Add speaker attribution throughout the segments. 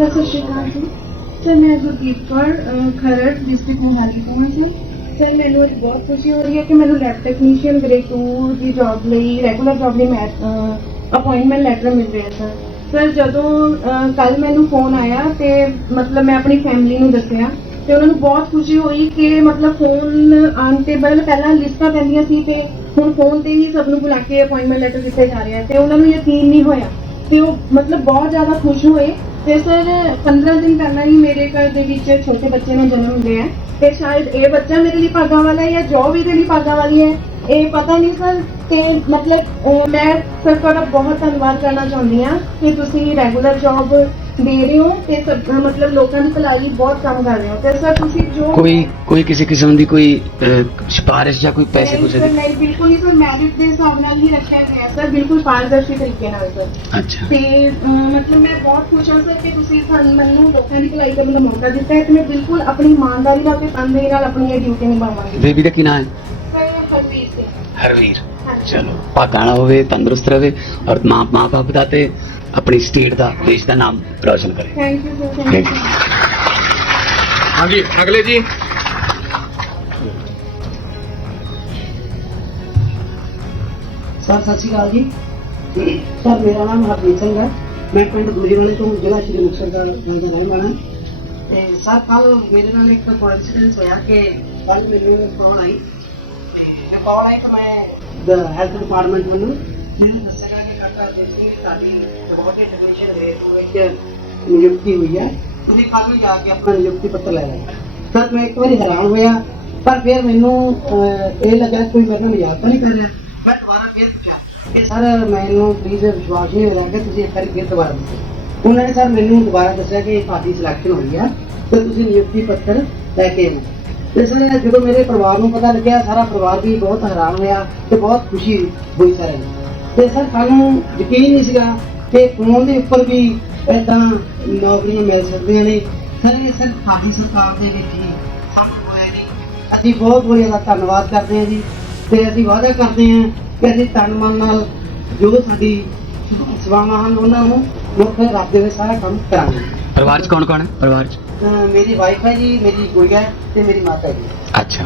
Speaker 1: Sir, ਸਤਿ ਸ਼੍ਰੀ ਅਕਾਲ ਜੀ। Sir, ਮੈਂ ਗੁਰਦੀਪ ਕੌਰ ਖਰੜ ਡਿਸਟ੍ਰਿਕਟ ਮੋਹਾਲੀ ਤੋਂ ਹਾਂ ਸਰ। ਸਰ, ਮੈਨੂੰ ਅੱਜ ਬਹੁਤ ਖੁਸ਼ੀ ਹੋ ਰਹੀ ਹੈ ਕਿ ਮੈਨੂੰ ਲੈਬ ਟੈਕਨੀਸ਼ੀਅਨ ਗ੍ਰੇਡ 2 ਦੀ ਜੌਬ ਲਈ ਰੈਗੂਲਰ ਜੌਬ ਲਈ ਮੈਂ ਅਪਾਇੰਟਮੈਂਟ ਲੈਟਰ ਮਿਲ ਰਿਹਾ ਸਰ। ਸਰ, ਜਦੋਂ ਕੱਲ ਮੈਨੂੰ ਫੋਨ ਆਇਆ ਤੇ ਮਤਲਬ ਮੈਂ ਆਪਣੀ ਫੈਮਿਲੀ ਨੂੰ ਦੱਸਿਆ ਤੇ ਉਹਨਾਂ ਨੂੰ ਬਹੁਤ ਖੁਸ਼ੀ ਹੋਈ ਕਿ ਮਤਲਬ ਫੋਨ ਆਉਣ ਤੇ ਪਹਿਲਾਂ ਪਹਿਲਾਂ ਲਿਸਟਾਂ ਪੈਂਦੀਆਂ ਸੀ ਤੇ ਹੁਣ ਫੋਨ ਤੇ ਹੀ ਸਭ ਨੂੰ ਬੁਲਾ ਕੇ ਅਪਾਇੰਟਮੈਂਟ ਲੈਟਰ ਦਿੱਤੇ ਜਾ ਰਹੇ ਆ ਤੇ ਉਹਨਾਂ ਨੂੰ ਯਕੀਨ ਨਹੀਂ ਹੋਇਆ। ਤੇ ਉਹ ਮਤਲਬ ਬਹੁਤ ਜ਼ਿਆਦਾ ਖੁਸ਼ ਹੋਏ। ਤੇ ਸਰ 15 ਦਿਨ ਪਹਿਲਾਂ ਹੀ ਮੇਰੇ ਘਰ ਦੇ ਵਿੱਚ ਛੋਟੇ ਬੱਚੇ ਨੂੰ ਜਨਮ ਲਿਆ। ਤੇ ਸ਼ਾਇਦ ਇਹ ਬੱਚਾ ਮੇਰੇ ਲਈ ਭਾਗਾਂ ਵਾਲਾ ਹੈ ਜਾਂ ਜੋਬ ਇਹਦੇ ਲਈ ਭਾਗਾਂ ਵਾਲੀ ਹੈ ਇਹ ਪਤਾ ਨਹੀਂ ਸਰ। ਤੇ ਮਤਲਬ ਅਹ, ਮੈਂ ਸਰ ਤੁਹਾਡਾ ਬਹੁਤ ਧੰਨਵਾਦ ਕਰਨਾ ਚਾਹੁੰਦੀ ਹਾਂ ਕਿ ਤੁਸੀਂ ਰੈਗੂਲਰ ਜੌਬ ਦੇ ਰਹੇ ਹੋ ਤੇ ਸਭ ਮਤਲਬ ਲੋਕਾਂ ਦੀ ਭਲਾਈ ਲਈ ਬਹੁਤ ਕੰਮ ਕਰ ਰਹੇ ਹੋ। ਤੇ ਸਰ ਤੁਸੀਂ ਜੋ
Speaker 2: ਕੋਈ ਕੋਈ ਕਿਸੇ ਕਿਸਮ ਦੀ ਕੋਈ ਅਹ, ਸਿਫਾਰਿਸ਼ ਜਾਂ ਕੋਈ ਪੈਸੇ
Speaker 1: ਨਹੀਂ
Speaker 2: ਕੁਛ
Speaker 1: ਸਰ ਨਹੀਂ ਬਿਲਕੁਲ ਨਹੀਂ ਸਰ ਮੈਰਿਟ ਦੇ ਹਿਸਾਬ ਨਾਲ ਹੀ ਰੱਖਿਆ ਗਿਆ ਸਰ ਬਿਲਕੁਲ ਪਾਰਦਰਸ਼ੀ ਤਰੀਕੇ ਨਾਲ ਸਰ।
Speaker 2: ਅੱਛਾ।
Speaker 1: ਤੇ ਅਹ, ਮਤਲਬ ਮੈਂ ਬਹੁਤ ਖੁਸ਼ ਹਾਂ ਸਰ ਕਿ ਤੁਸੀਂ ਸਾਨੂੰ ਮੈਨੂੰ ਲੋਕਾਂ ਦੀ ਭਲਾਈ ਕਰਨ ਦਾ ਮੌਕਾ ਦਿੱਤਾ ਹੈ ਤੇ ਮੈਂ ਬਿਲਕੁਲ ਆਪਣੀ ਇਮਾਨਦਾਰੀ ਨਾਲ ਤੇ ਤਨਦੇਹੀ ਨਾਲ ਆਪਣੀ ਇਹ ਡਿਊਟੀ ਨਿਭਾਵਾਂਗੀ।
Speaker 2: ਬੇਬੀ ਦਾ ਕੀ ਨਾਮ ਹੈ?
Speaker 1: ਸਰ ਹਰਵੀਰ ਸਿੰਘ।
Speaker 2: ਹਰਵੀਰ।
Speaker 1: ਹਾਂਜੀ।
Speaker 2: ਚਲੋ ਵਾਲਾ ਹੋਵੇ ਤੰਦਰੁਸਤ ਰਹੇ ਔਰ ਮਾਂ ਮਾਂ ਬਾਪ ਦਾ ਤੇ ਆਪਣੀ ਸਟੇਟ ਦਾ ਦੇਸ਼ ਦਾ ਨਾਮ ਰੌਸ਼ਨ ਕਰੇ
Speaker 1: thank you sir thank
Speaker 2: Thank
Speaker 1: you
Speaker 3: ਹਾਂਜੀ ਅਗਲੇ ਜੀ
Speaker 4: ਸਰ ਸਤਿ ਸ਼੍ਰੀ ਅਕਾਲ ਜੀ ਸਰ ਮੇਰਾ ਨਾਮ ਹਰਪ੍ਰੀਤ ਸਿੰਘ ਹੈ ਮੈਂ ਪਿੰਡ ਦੂਜੇਵਾਲੇ ਤੋਂ ਜ਼ਿਲ੍ਹਾ ਸ਼੍ਰੀ ਮੁਕਤਸਰ ਦਾ ਦਾ ਰਹਿਣ ਵਾਲਾ ਹਾਂ। ਤੇ ਸਰ ਕੱਲ ਮੇਰੇ ਨਾਲ ਇੱਕ ਕੋਇਨਸੀਡੈਂਸ ਹੋਇਆ ਕਿ ਕੱਲ ਮੈਨੂੰ ਕਾਲ ਆਈ। ਤੇ ਕਾਲ ਆਈ ਤਾਂ ਮੈਂ ਦ ਹੈਲਥ ਡਿਪਾਰਟਮੈਂਟ ਵੱਲੋਂ ਮੈਨੂੰ ਦੱਸਿਆ ਤੁਸੀਂ ਸਾਡੀ ਬਹੁਤ ਹੀ ਡਿਵੀਜ਼ਨ ਦੇ ਵਿੱਚ ਨਿਯੁਕਤੀ ਹੋਈ ਹੈ। ਤੁਸੀਂ ਕੱਲ ਨੂੰ ਜਾ ਕੇ ਆਪਣਾ ਨਿਯੁਕਤੀ ਪੱਤਰ ਲੈ ਲੈਣਾ ਸਰ ਮੈਂ ਇੱਕ ਵਾਰੀ ਹੈਰਾਨ ਹੋਇਆ ਪਰ ਫਿਰ ਮੈਨੂੰ ਅਹ, ਇਹ ਲੱਗਾ ਕੋਈ ਮੇਰੇ ਨਾਲ ਮਜ਼ਾਕ ਤਾਂ ਨਹੀਂ ਕਰ ਰਿਹਾ। ਮੈਂ ਦੁਬਾਰਾ ਫਿਰ ਪੁੱਛਿਆ ਕਿ ਸਰ ਮੈਨੂੰ ਪਲੀਜ਼ ਵਿਸ਼ਵਾਸ ਨਹੀਂ ਹੋ ਰਿਹਾ ਕਿ ਤੁਸੀਂ ਇੱਕ ਵਾਰੀ ਫਿਰ ਦੁਬਾਰਾ ਦੱਸੋ। ਉਹਨਾਂ ਨੇ ਸਰ ਮੈਨੂੰ ਦੁਬਾਰਾ ਦੱਸਿਆ ਕਿ ਤੁਹਾਡੀ ਸਿਲੈਕਸ਼ਨ ਹੋਈ ਆ ਤੇ ਤੁਸੀਂ ਨਿਯੁਕਤੀ ਪੱਤਰ ਲੈ ਕੇ ਆਉਣਾ ਜਦੋਂ ਮੇਰੇ ਪਰਿਵਾਰ ਨੂੰ ਪਤਾ ਲੱਗਿਆ ਸਾਰਾ ਪਰਿਵਾਰ ਵੀ ਬਹੁਤ ਹੈਰਾਨ ਹੋਇਆ ਤੇ ਬਹੁਤ ਖੁਸ਼ੀ ਹੋਈ ਸਾਰੇ। ਤੇ ਸਰ ਸਾਨੂੰ ਯਕੀਨ ਨਹੀਂ ਸੀਗਾ ਕਿ ਫੋਨ ਦੇ ਉੱਪਰ ਵੀ ਏਦਾਂ ਨੌਕਰੀਆਂ ਮਿਲ ਸਕਦੀਆਂ ਨੇ। ਸਰ ਇਹ ਸਿਰਫ ਸਾਡੀ ਸਰਕਾਰ ਦੇ ਵਿੱਚ ਹੀ ਸਾਨੂੰ ਹੋਇਆ ਜੀ। ਅਸੀਂ ਬਹੁਤ ਬਹੁਤ ਜ਼ਿਆਦਾ ਧੰਨਵਾਦ ਕਰਦੇ ਹਾਂ ਜੀ ਤੇ ਅਸੀਂ ਵਾਅਦਾ ਕਰਦੇ ਹਾਂ ਕਿ ਅਸੀਂ ਤਨ ਮਨ ਨਾਲ ਜੋ ਸਾਡੀ ਸੇਵਾਵਾਂ ਹਨ ਉਹਨਾਂ ਨੂੰ ਮੁੱਖ ਰੱਬ ਦੇ ਵਿੱਚ ਸਾਰਾ ਕੰਮ ਕਰਾਂਗੇ।
Speaker 2: ਪਰਿਵਾਰ ਚ ਕੌਣ ਕੌਣ ਹੈ? ਪਰਿਵਾਰ ਚ?
Speaker 4: ਅਹ ਮੇਰੀ ਵਾਈਫ ਹੈ ਜੀ ਮੇਰੀ ਗੁੜੀਆ ਹੈ ਤੇ ਮੇਰੀ ਮਾਤਾ ਜੀ।
Speaker 2: ਅੱਛਾ।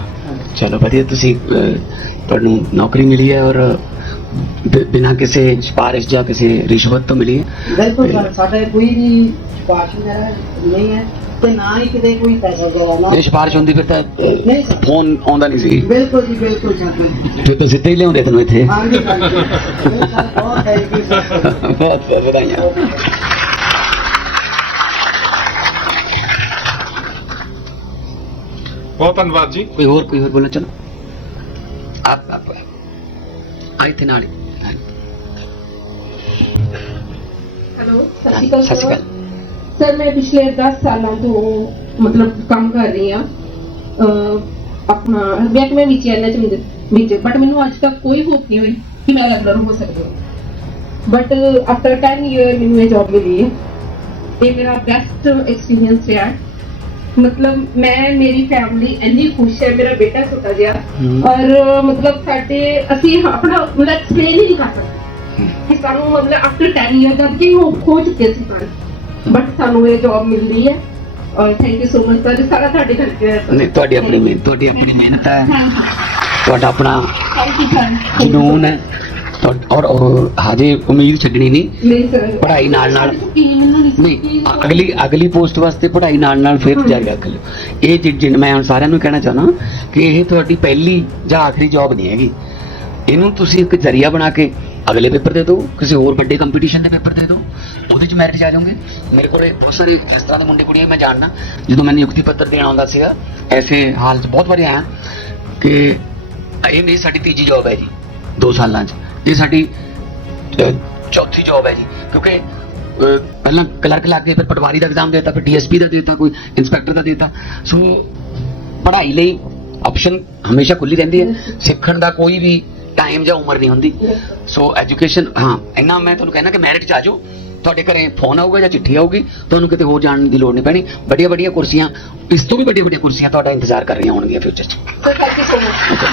Speaker 2: ਚਲੋ ਵਧੀਆ ਤੁਸੀਂ ਅਹ, ਤੁਹਾਨੂੰ ਨੌਕਰੀ ਮਿਲੀ ਹੈ ਔਰ ਬਿਨਾਂ ਕਿਸੇ ਸਿਫਾਰਿਸ਼ ਜਾਂ ਕਿਸੇ ਰਿਸ਼ਵਤ ਤੋਂ ਮਿਲੀ ਹੈ
Speaker 4: ਬਿਲਕੁਲ ਸਰ, ਸਾਡੇ ਕੋਈ ਵੀ ਸਿਫਾਰਿਸ਼ ਵਗੈਰਾ ਨਹੀਂ ਹੈ ਤੇ ਨਾ ਹੀ ਕਿਤੇ ਕੋਈ ਪੈਸਾ ਵਗੈਰਾ ਨਾ
Speaker 2: ਜੇ ਸਿਫਾਰਿਸ਼ ਹੁੰਦੀ ਫਿਰ ਤਾਂ
Speaker 4: ਨਹੀਂ ਸਰ
Speaker 2: ਫੋਨ ਆਉਂਦਾ ਨਹੀਂ ਸੀ
Speaker 4: ਬਿਲਕੁਲ ਜੀ ਬਿਲਕੁਲ ਸਰ
Speaker 2: ਫਿਰ ਤਾਂ ਸਿੱਧੇ ਹੀ ਲਿਆਉਂਦੇ ਤੁਹਾਨੂੰ ਇੱਥੇ
Speaker 4: ਹਾਂਜੀ ਸਰ ਬਿਲਕੁਲ ਸਰ ਬਹੁਤ ਥੈਂਕ ਯੂ ਸਰ
Speaker 2: ਬਹੁਤ ਬਹੁਤ ਵਧਾਈਆਂ
Speaker 3: ਬਹੁਤ ਧੰਨਵਾਦ ਜੀ
Speaker 2: ਕੋਈ ਹੋਰ ਕੋਈ ਹੋਰ ਬੋਲਣਾ ਚਲੋ ਆਪ ਆਪ ਆਈ ਤੇ ਨਾਲ। ਹੀ।
Speaker 1: ਹੈਲੋ ਸਤਿ ਸ਼੍ਰੀ ਅਕਾਲ
Speaker 2: ਸਤਿ ਸ਼੍ਰੀ ਅਕਾਲ।
Speaker 1: ਸਰ ਮੈਂ ਪਿਛਲੇ 10 ਸਾਲਾਂ ਤੋਂ ਮਤਲਬ ਕੰਮ ਕਰ ਰਹੀ ਹਾਂ। ਅਹ ਆਪਣਾ ਬੈਕ ਮੈਂ ਵਿੱਚ ਐਨਐਚ ਵਿੱਚ। ਬਟ ਮੈਨੂੰ ਅੱਜ ਤੱਕ ਕੋਈ ਹੋਪ ਨਹੀਂ ਹੋਈ ਕਿ ਮੈਂ ਰੈਗੂਲਰ ਹੋ ਸਕਦੀ ਬਟ ਆਫਟਰ 10 ਇਅਰ ਮੈਨੂੰ ਇਹ ਜੌਬ ਮਿਲੀ। ਹੈ ਇਹ ਮੇਰਾ ਬੈਸਟ ਐਕਸਪੀਰੀਅੰਸ ਰਿਹਾ। ਹੈ। ਮਤਲਬ ਮੈਂ ਮੇਰੀ ਫੈਮਿਲੀ ਇੰਨੀ ਖੁਸ਼ ਹੈ ਮੇਰਾ ਬੇਟਾ ਛੋਟਾ ਜਿਹਾ। ਔਰ ਮਤਲਬ ਸਾਡੇ ਅਸੀਂ ਆਪਣਾ ਮਤਲਬ ਐਕਸਪਲੇਨ ਹੀ ਨਹੀਂ ਕਰ ਸਕਦੇ। ਕਿ ਸਾਨੂੰ ਮਤਲਬ ਆਫਟਰ 10 ਇਅਰ ਜਦ ਕਿ ਉਹ ਖੋ ਚੁੱਕੇ ਸੀ ਸਾਰੇ। ਬਟ ਸਾਨੂੰ ਇਹ ਜੌਬ ਮਿਲ ਰਹੀ ਹੈ। ਔਰ thank you so much sir ਸਾਰਾ ਤੁਹਾਡੇ ਕਰਕੇ ਹੈ।
Speaker 2: ਨਹੀਂ ਤੁਹਾਡੀ ਆਪਣੀ ਮਿਹਨਤ ਤੁਹਾਡੀ ਆਪਣੀ ਮਿਹਨਤ ਹੈ। ਤੁਹਾਡਾ ਆਪਣਾ
Speaker 1: ਥੈਂਕ ਯੂ ਸਰ
Speaker 2: ਜਨੂਨ ਹੈ। ਤੁਹਾ- ਔਰ ਔਰ ਹਜੇ ਉਮੀਦ ਛੱਡਣੀ ਨਹੀਂ।
Speaker 1: ਨਹੀਂ ਸਰ।
Speaker 2: ਪੜ੍ਹਾਈ ਨਾਲ ਨਾਲ ਨਹੀਂ ਅ- ਅਗਲੀ ਅਗਲੀ ਪੋਸਟ ਵਾਸਤੇ ਪੜ੍ਹਾਈ ਨਾਲ ਨਾਲ ਫਿਰ ਜਾਰੀ ਰੱਖ ਲਿਓ ਇਹ ਜਿ- ਜਿਨ ਮੈਂ ਹੁਣ ਸਾਰਿਆਂ ਨੂੰ ਕਹਿਣਾ ਚਾਹਨਾ ਕਿ ਇਹ ਤੁਹਾਡੀ ਪਹਿਲੀ ਜਾਂ ਆਖਰੀ ਜੌਬ ਨਹੀਂ ਹੈਗੀ। ਇਹਨੂੰ ਤੁਸੀਂ ਇੱਕ ਜ਼ਰੀਆ ਬਣਾ ਕੇ ਅਗਲੇ ਪੇਪਰ ਦੇ ਦਿਓ ਕਿਸੇ ਹੋਰ ਵੱਡੇ ਕੰਪੀਟੀਸ਼ਨ ਦੇ ਪੇਪਰ ਦੇ ਦਿਓ ਉਹਦੇ ਚ ਮੈਰਿਟ ਆ ਜਾਓਗੇ। ਮੇਰੇ ਕੋਲ ਬਹੁਤ ਸਾਰੇ ਇਸ ਤਰ੍ਹਾਂ ਦੇ ਮੁੰਡੇ ਕੁੜੀਆਂ ਮੈਂ ਜਾਣਦਾ। ਜਦੋਂ ਮੈਂ ਨਿਯੁਕਤੀ ਪੱਤਰ ਦੇਣ ਆਉਂਦਾ ਸੀਗਾ ਐਸੇ ਹਾਲ 'ਚ ਬਹੁਤ ਵਾਰੀ ਆਇਆ ਕਿ ਇਹ ਮੇਰੀ ਸਾਡੀ ਤੀਜੀ ਜੌਬ ਹੈ ਜੀ 2 ਸਾਲਾਂ 'ਚ। ਇਹ ਸਾਡੀ ਚੌਥੀ ਜੌਬ ਹੈ ਜੀ। ਕਿਉਂਕਿ ਪਹਿਲਾਂ ਕਲਰਕ ਲੱਗ ਗਏ ਫਿਰ ਪਟਵਾਰੀ ਦਾ ਐਗਜ਼ਾਮ ਦੇਤਾ ਫਿਰ ਡੀਐਸਪੀ ਦਾ ਦੇਤਾ ਕੋਈ ਇੰਸਪੈਕਟਰ ਦਾ ਦੇਤਾ। ਸੋ ਪੜ੍ਹਾਈ ਲਈ ਆਪਸ਼ਨ ਹਮੇਸ਼ਾ ਖੁੱਲੀ ਰਹਿੰਦੀ ਹੈ। ਸਿੱਖਣ ਦਾ ਕੋਈ ਵੀ ਟਾਈਮ ਜਾਂ ਉਮਰ ਨਹੀਂ ਹੁੰਦੀ। ਸੋ ਐਜੂਕੇਸ਼ਨ ਹਾਂ ਇੰਨਾ ਮੈਂ ਤੁਹਾਨੂੰ ਕਹਿਣਾ ਕਿ ਮੈਰਿਟ ਚ ਆ ਜਾਓ। ਤੁਹਾਡੇ ਘਰੇ ਫੋਨ ਆਊਗਾ ਜਾਂ ਚਿੱਠੀ ਆਊਗੀ ਤੁਹਾਨੂੰ ਕਿਤੇ ਹੋਰ ਜਾਣ ਦੀ ਲੋੜ ਨਹੀਂ ਪੈਣੀ। ਵੱਡੀਆਂ ਵੱਡੀਆਂ ਕੁਰਸੀਆਂ ਇਸ ਤੋਂ ਵੀ ਵੱਡੀਆਂ ਵੱਡੀਆਂ ਕੁਰਸੀਆਂ ਤੁਹਾਡਾ ਇੰਤਜ਼ਾਰ ਕਰ ਰਹੀਆਂ ਹੋਣਗੀਆਂ ਫਿਊਚਰ 'ਚ।
Speaker 1: Thank you so much